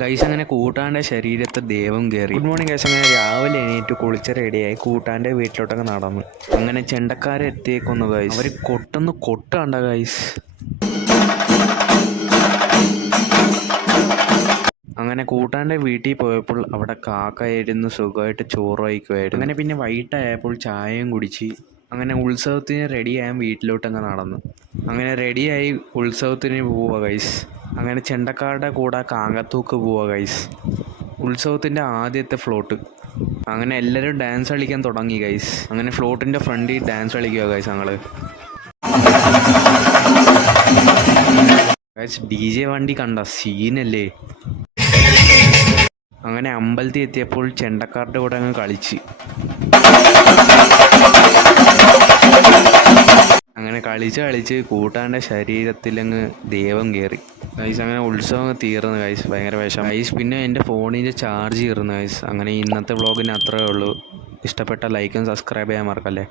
Guys അങ്ങനെ കൂട്ടാൻ്റെ ശരീരത്തെ ദൈവം കയറി. Good morning guys. അങ്ങനെ രാവിലെ എണീറ്റ് കുളിച്ച് റെഡിയായി കൂട്ടാൻ്റെ വീട്ടിലോട്ടൊക്കെ നടന്നു. അങ്ങനെ ചെണ്ടക്കാരെ എത്തിയേക്കൊന്നു ഗൈസ്. അവർ കൊട്ടാണ്ട ഗൈസ്. അങ്ങനെ കൂട്ടാൻ്റെ വീട്ടിൽ പോയപ്പോൾ അവിടെ കാക്കയായിരുന്നു സുഖമായിട്ട് ചോറ് വയ്ക്കുമായിരുന്നു. അങ്ങനെ പിന്നെ വൈകിട്ടായപ്പോൾ ചായയും കുടിച്ച് അങ്ങനെ ഉത്സവത്തിന് റെഡിയായാൻ വീട്ടിലോട്ടങ്ങ് നടന്നു. അങ്ങനെ റെഡിയായി ഉത്സവത്തിന് പോവുക ഗൈസ്. അങ്ങനെ ചെണ്ടക്കാരുടെ കൂടെ കാങ്കത്തൂക്ക് പോവുക ഗൈസ്. ഉത്സവത്തിൻ്റെ ആദ്യത്തെ ഫ്ലോട്ട്. അങ്ങനെ എല്ലാവരും ഡാൻസ് കളിക്കാൻ തുടങ്ങി ഗൈസ്. അങ്ങനെ ഫ്ലോട്ടിൻ്റെ ഫ്രണ്ടിൽ ഡാൻസ് കളിക്കുക ഗൈസ്. ഞങ്ങൾ ഗൈസ് DJ വണ്ടി കണ്ട സീനല്ലേ. അങ്ങനെ അമ്പലത്തിൽ എത്തിയപ്പോൾ ചെണ്ടക്കാരുടെ കൂടെ അങ്ങ് കളിച്ച് അങ്ങനെ കളിച്ച് കൂട്ടാൻ്റെ ശരീരത്തിലങ്ങ് ദൈവം കയറി ഗൈസ്. അങ്ങനെ ഉത്സവം തീർന്നു ഗൈസ്. ഭയങ്കര വിഷം ഗൈസ്. പിന്നെ എൻ്റെ ഫോണിൻ്റെ ചാർജ് കയറുന്നു ഗൈസ്. അങ്ങനെ ഇന്നത്തെ വ്ളോഗിന് അത്രയേ ഉള്ളൂ. ഇഷ്ടപ്പെട്ട ലൈക്കും സബ്സ്ക്രൈബ് ചെയ്യാൻ മറക്കല്ലേ.